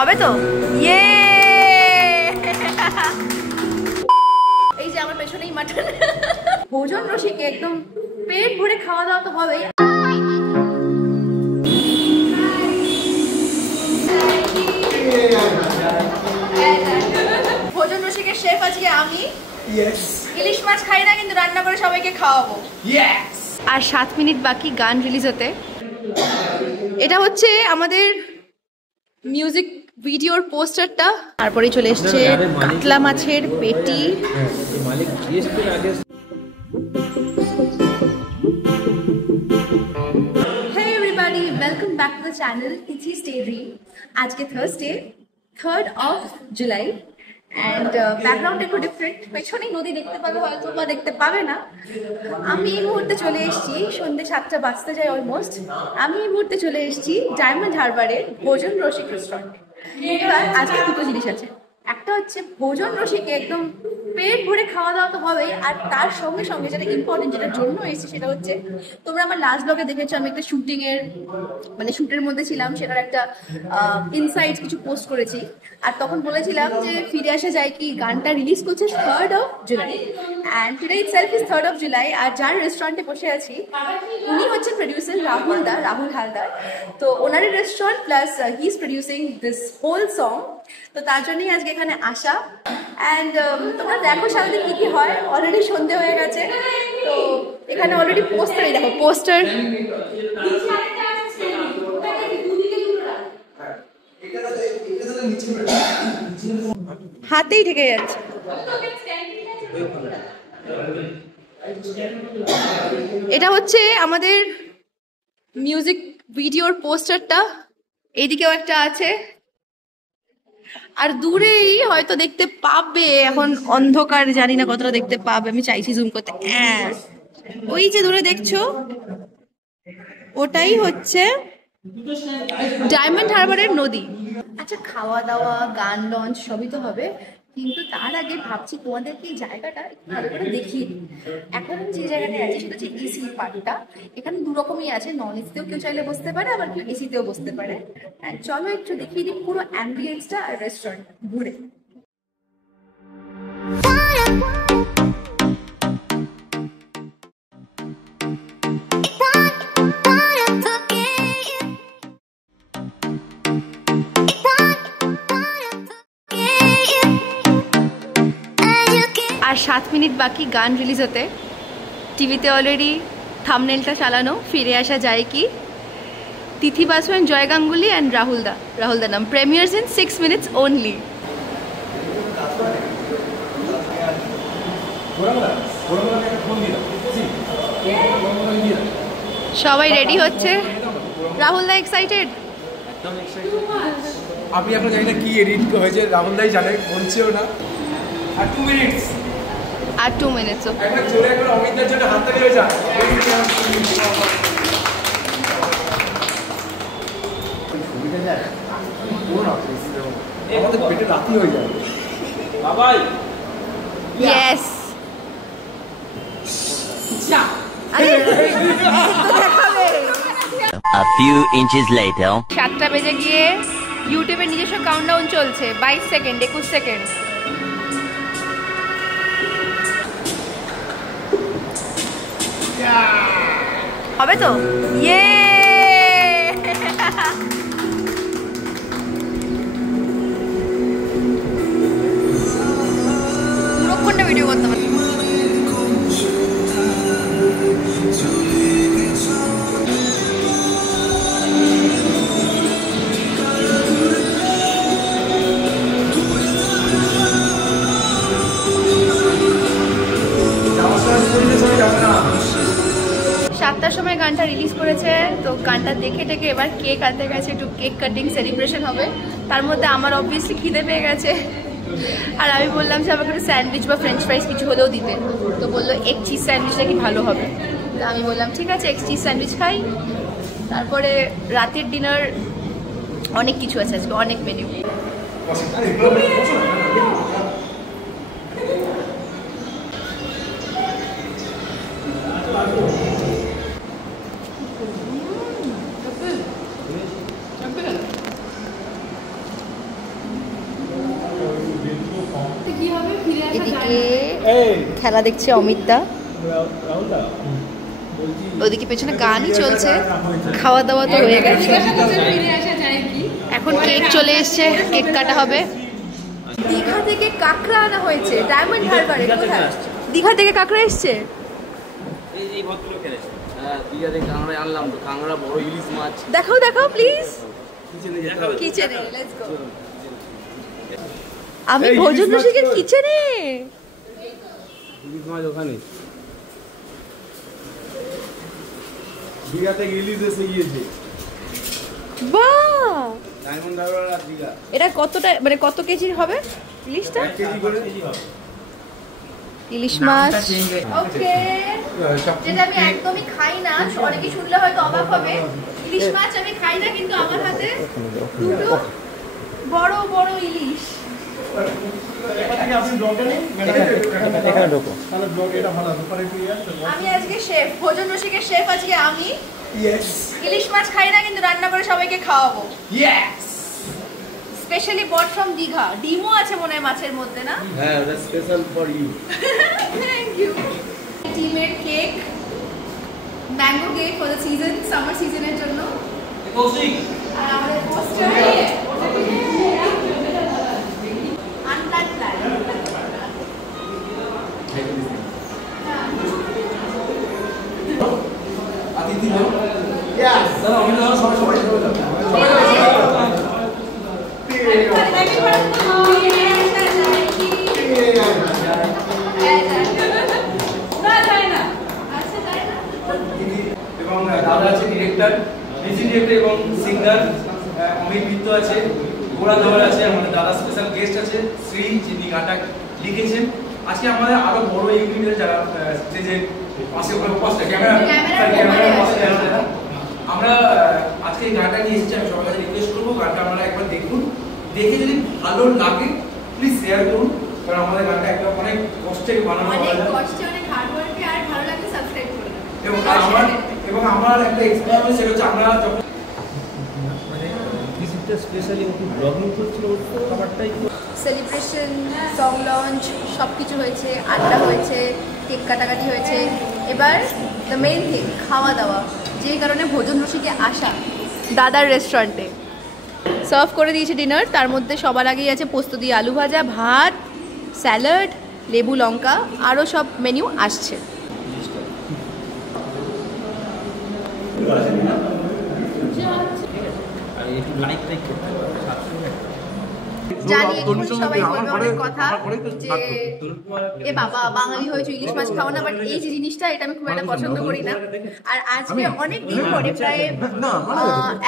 হবে তো? ইয়ে এই যে আমার পেছনেই মাটন। ভোজন রসিকে একদম পেট ভরে খাওয়া দাওয়া তো হবেই। ভোজন রসিকের শেফ আজকে আমি। ইলিশ মাছ খাই না, কিন্তু রান্না করে সবাইকে খাওয়াবো। আর 7 মিনিট বাকি গান রিলিজ হতে। এটা হচ্ছে আমাদের মিউজিক ভিডিওর পোস্টারটা। তারপরে চলে এসছে কাতলা মাছের পেটি। Hey everybody, welcome back to the channel Ithi's Daydream. আজকে Thursday, 3rd of July. And background একটু ডিফারেন্ট, পেছনেই নদী দেখতে পাবে হয়তো বা দেখতে পাবে না। আমি এই মুহূর্তে চলে এসেছি, সন্ধ্যে 7টা বাজতে যায় অলমোস্ট। আমি এই মুহূর্তে চলে এসেছি ডায়মন্ড হারবারের ভোজন রসিক রেস্টুরেন্টে। এবার আজকে দুটো জিনিস আছে, একটা হচ্ছে ভোজন রসিকে একদম পেট ভরে খাওয়া দাওয়া তো হবেই, আর তার সঙ্গে সঙ্গে যেটা ইম্পর্টেন্ট, যেটার জন্য এসেছি সেটা হচ্ছে, তোমরা আমার লাস্ট ব্লগে দেখেছো আমি একটা শুটের মধ্যে ছিলাম, সেটার একটা ইনসাইটস কিছু পোস্ট করেছি। আর তখন বলেছিলাম যে ফিরে আসা যায় কি গানটা রিলিজ করছে 3rd of July, and today itself is 3rd of July। আর যার রেস্টুরেন্টে বসে আছি উনি হচ্ছেন প্রডিউসার রাহুল হালদার। তো ওনারের restaurant plus he is producing this whole song. তো তার জন্যই আজকে এখানে আসা। অ্যান্ড তোমরা দেখো সামনে কি কি হয়। অলরেডি সন্ধে হয়ে গেছে, তো এখানে অলরেডি পোস্টারই দেখো, পোস্টার হাতেই ঢেকে যাচ্ছে। এটা হচ্ছে আমাদের মিউজিক ভিডিওর পোস্টারটা, এইদিকেও একটা আছে, আর দূরেই হয়তো দেখতে পাবে, এখন অন্ধকার জানি না কতটা দেখতে পাবে, আমি চাইছি জুম করতে। ওই যে দূরে দেখছো ওটাই হচ্ছে ডায়মন্ড হারবারের নদী। আচ্ছা, খাওয়া দাওয়া গান লঞ্চ সবই তো হবে, কিন্তু তার আগে ভাবছি তোমাদেরকে এই জায়গাটা একটু ভালো করে দেখিয়ে দিই। এখন যে জায়গাটায় আছে সেটা হচ্ছে এসি পার্টটা। এখানে দু রকমই আছে, নন এসিতেও কেউ চাইলে বসতে পারে, আবার কেউ এসিতেও বসতে পারে। চলো একটু দেখিয়ে দিই পুরো অ্যাম্বিয়েন্সটা আর রেস্টুরেন্ট ঘুরে। আর 7 মিনিট বাকি গান রিলিজ হতে। টিভিতে অলরেডি থাম্বনেলটা চালানো, ফিরে আসা যায় কি। তিথি বাসু অ্যান্ড জয় গাঙ্গুলি অ্যান্ড রাহুলদা নাম প্রেমিয়ার্স ইন 6 minutes only। সবাই রেডি হচ্ছে। রাহুলদা এক্সাইটেড? আমি এখন জানি না কি এডিট হয়েছে, রাহুলদাই জানে, বলছেও না। আর 2 মিনিটস, আর 2 minutes। একটা জোরে একবার অমিতদার জন্য হাততালি হয়ে যায়। আমাদের পেটে রাতি হয়ে যায় বাবাই। Yes. A few inches later. 7টা বেজে গিয়ে ইউটিউবের নিজস্ব কাউন্টডাউন চলছে, 22 সেকেন্ড, 21 সেকেন্ড। হবে তো? ইয়ে পুরোক্ষণটা ভিডিও করতে পারি। সাতটার সময় গানটা রিলিজ করেছে, তো গানটা দেখে টেকে এবার কেক আনতে গেছে, একটু কেক কাটিং সেলিব্রেশন হবে। তার মধ্যে আমার অবভিয়াসলি খিদে পেয়ে গেছে, আর আমি বললাম যে আমাকে একটু স্যান্ডউইচ বা ফ্রেঞ্চ ফ্রাইস কিছু হলেও দিতে। তো বললো এগ চিজ স্যান্ডউইচটা কি ভালো হবে। তো আমি বললাম ঠিক আছে, এগ চিজ স্যান্ডউইচ খাই। তারপরে রাতের ডিনার অনেক কিছু আছে আজকে, অনেক মেনু। খেলা দেখছে অমিতদা, ওদিকে পেছনে গানই চলছে। খাওয়া দাওয়া তো হয়ে গেছে, এখন কেক চলে এসছে, কেক কাটা হবে। দীঘা থেকে কাঁকড়া আনা হয়েছে ডায়মন্ড হারবারে। কোথায়? দীঘা থেকে কাঁকড়া এসছে। দেখাও দেখাও প্লিজ কিচেনে। Let's go. আমি ভোজন রসিকের কিচেনে। ওখানে দীঘাতে ইলিশ এসে গিয়েছে। বাহ, ডায়মন্ড হারবার আর দীঘা। এটা কতটা মানে কত কেজির হবে ইলিশটা? 1 কেজি করে ইলিশ মাছ। ওকে, যেটা আমি একদমই খাই না, অনেকে শুনলে হয়তো অবাক হবে। ইলিশ মাছ আমি খাই না, কিন্তু আমার হাতে দুটো বড় বড় ইলিশ। আমি আজকে শেফ, ভোজন রসিকের শেফ আজকে আমি। ইলিশ মাছ খাই না, কিন্তু রান্না করে সবাইকে খাওয়াবো। Specially bought from Digha. ডিমও আছে মনে হয় মাছের মধ্যে, না? হ্যাঁ, ওটা special for you. Thank you. টিমের cake, mango cake for the season, summer সিজনের জন্য। আর আমাদের পোস্টার আনপ্ল্যান প্ল্যান। আদিতি দাও। ইয়েস, দাও আমি দাও সবাই সবাই দাও। এবং দাদা আছে ডিরেক্টর, মিউজিক ডিরেক্টর এবং সিঙ্গার অমিত মিত্র আছে, গোড়া দেওয়ার আছে, আমাদের দাদা স্পেশাল গেস্ট আছে শ্রী, যিনি গানটা লিখেছেন। আজকে আমাদের আরো বড় ইউনিটের যারা স্টেজে পাশে পাশে ক্যামেরা পাশে আমরা আজকে এই গানটা নিয়ে এসেছি। আমি সবার কাছে রিকোয়েস্ট করবো গানটা আপনারা একবার দেখুন, দেখে যদি ভালো লাগে প্লিজ শেয়ার করুন, কারণ আমাদের গানটা একদম অনেক কষ্টে বানানো হয়, অনেক কষ্টে, অনেক হার্ড ওয়ার্কে। আর ভালো লাগলে সাবস্ক্রাইব করুন। এবং আমার একটা এক্সপেরিয়েন্স সেটা হচ্ছে আমরা যখন মানে ভিজিটটা স্পেশালি একটু ব্লগিং করছিল, খাবারটাই সেলিব্রেশন, সং লঞ্চ সব কিছু হয়েছে, আড্ডা হয়েছে, কেক কাটাকাটি হয়েছে। এবার দ্য মেইন থিং, খাওয়া দাওয়া, যে কারণে ভোজন রসিকে আসা দাদার রেস্টুরেন্টে। সার্ভ করে দিয়েছে ডিনার, তার মধ্যে সবার আগেই আছে পোস্ত দিয়ে আলু ভাজা, ভাত, স্যালাড, লেবু লঙ্কা, আরও সব মেনু আসছে। আর একটু লাইক টাইক করতে হবে। জানি এখন সবাই বলবে অনেক কথা যে এ বাবা বাঙালি হয়েছে ইলিশ মাছ খাও না, বাট এই যে জিনিসটা এটা আমি খুব একটা পছন্দ করি না। আর আজকে অনেক দিন পরে, প্রায়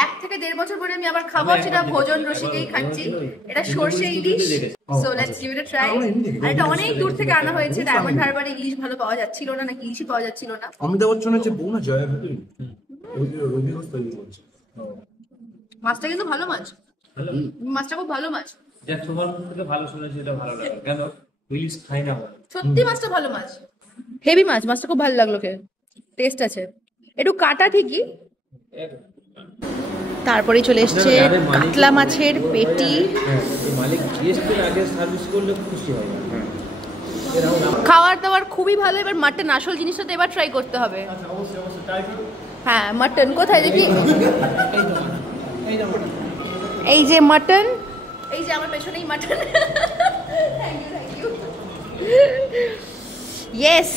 1 থেকে 1.5 বছর পরে আমি আবার খাবো, সেটা ভোজন রসিকেই খাচ্ছি। এটা সর্ষে ইলিশ, so let's give it a try. আর এটা অনেক দূর থেকে আনা হয়েছে, ডায়মন্ড হারবারে ইলিশ ভালো পাওয়া যাচ্ছিল না, নাকি ইলিশই পাওয়া যাচ্ছিল না। অমিতাভ বচ্চনের যে বউ না জয়া ভাদুরী, ওই তৈরি করছে। মাছটা কিন্তু ভালো মাছ, মাছটা খুব ভালো মাছ। যা তোমার মুখ থেকে ভালো শুনেছি, এটা ভালো লাগে। কেন ইলিশ খাই না বলে? সত্যি মাছটা ভালো মাছ, হেভি মাছ। মাছটা খুব ভালো লাগলো, খেয়ে টেস্ট আছে, একটু কাটা ঠিকই। তারপরে চলে এসছে কাতলা মাছের পেটি। মালিক গেস্টের আগে সার্ভিস করলে খুশি হয়। খাবার দাবার খুবই ভালো। এবার মাটন, আসল জিনিসটা তো এবার ট্রাই করতে হবে। হ্যাঁ, মাটন কোথায় দেখি? এই যে মাটন, এই যে আমার পেছনেই mutton. Thank you, thank you. Yes,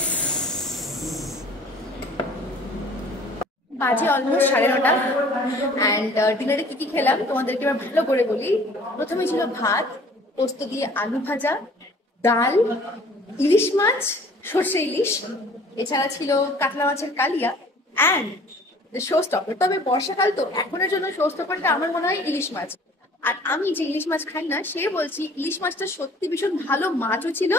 বাজে অলমোস্ট 9:30 অ্যান্ড ডিনারে কি কি খেলাম তোমাদেরকে এবার ভালো করে বলি। প্রথমে ছিল ভাত, পোস্ত দিয়ে আলু ভাজা, ডাল, ইলিশ মাছ, সর্ষে ইলিশ, এছাড়া ছিল কাতলা মাছের কালিয়া অ্যান্ড শো স্টপার। তবে বর্ষাকাল তো, এখনের জন্য শো স্টপারটা আমার মনে হয় ইলিশ মাছ। আর আমি যে ইলিশ মাছ খাই না সে বলছি ইলিশ মাছটা সত্যি ভীষণ ভালো মাছও ছিল।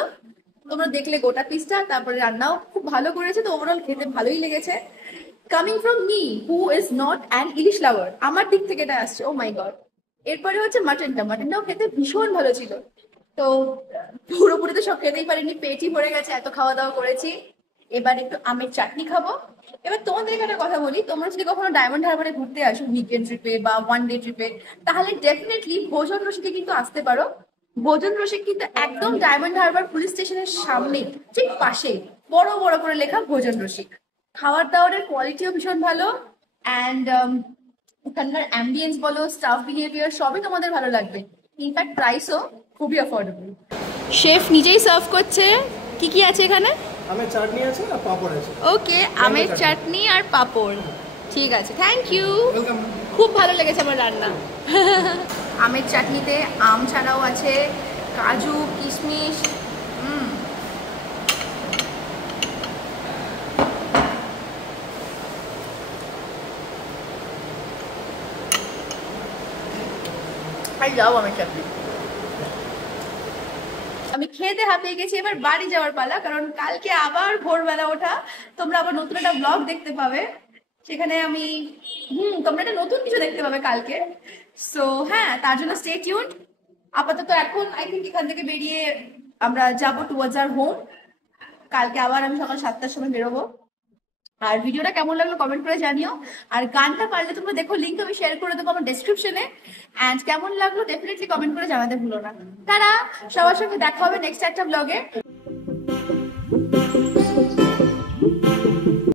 তোমরা দেখলে গোটা পিসটা, তারপরে রান্নাও খুব ভালো করেছে, তো ওভারঅল খেতে ভালোই লেগেছে। Coming from me who is not an ilish lover, আমার দিক থেকে এটা আসছে। Oh my God. এরপরে হচ্ছে মাটনটাও খেতে ভীষণ ভালো ছিল। তো পুরোপুরি তো সব খেতেই পারিনি, পেটই ভরে গেছে, এত খাওয়া দাওয়া করেছি। এবার একটু আমের চাটনি খাবো। এবার তোমাদের এখানে কথা বলি, তোমরা যদি কখনো ডায়মন্ড হারবারে ঘুরতে আসো উইকেন্ড ট্রিপে বা 1 ডে ট্রিপে, তাহলে ডেফিনেটলি ভোজন রসিকে কিন্তু আসতে পারো। ভোজন রসিক কিন্তু একদম ডায়মন্ড হারবার পুলিশ স্টেশনের সামনে ঠিক পাশে বড় বড় করে লেখা ভোজন রসিক। খাবার দাবারের কোয়ালিটিও ভীষণ ভালো, অ্যান্ড ওখানকার অ্যাম্বিয়েন্স বলো, স্টাফ বিহেভিয়ার সবই তোমাদের ভালো লাগবে। ইনফ্যাক্ট প্রাইসও খুবই অ্যাফোর্ডেবল। শেফ নিজেই সার্ভ করছে। কি কি আছে এখানে? আমের চাটনি আছে আর পাঁপড় আছে। ওকে, আমের চাটনি আর পাঁপড়, ঠিক আছে, থ্যাংক ইউ। খুব ভালো লেগেছে আমার রান্না। আমের চাটনিতে আম ছাড়াও আছে কাজু, কিশমিশ। আই লাভ আমের চাটনি। আমি খেতে হাঁপিয়ে গেছি, এবার বাড়ি যাওয়ার পালা, কারণ কালকে আবার ভোরবেলা ওঠা। তোমরা আবার নতুন একটা ব্লগ দেখতে পাবে, সেখানে আমি তোমরা একটা নতুন কিছু দেখতে পাবে কালকে। সো হ্যাঁ, তার জন্য স্টে টিউনড। আপাতত এখন আই থিঙ্ক এখান থেকে বেরিয়ে আমরা যাবো টুয়ার্ডস আওয়ার হোম। কালকে আবার আমি সকাল 7টার সময় বেরোবো। আর ভিডিওটা কেমন লাগলো কমেন্ট করে জানিও। আর গানটা পারলে তোমরা দেখো, লিঙ্ক আমি শেয়ার করে দেবো আমার ডেসক্রিপশনে। অ্যান্ড কেমন লাগলো ডেফিনেটলি কমেন্ট করে জানাতে ভুলো না। তারা সবার সঙ্গে দেখা হবে নেক্সট একটা ব্লগে।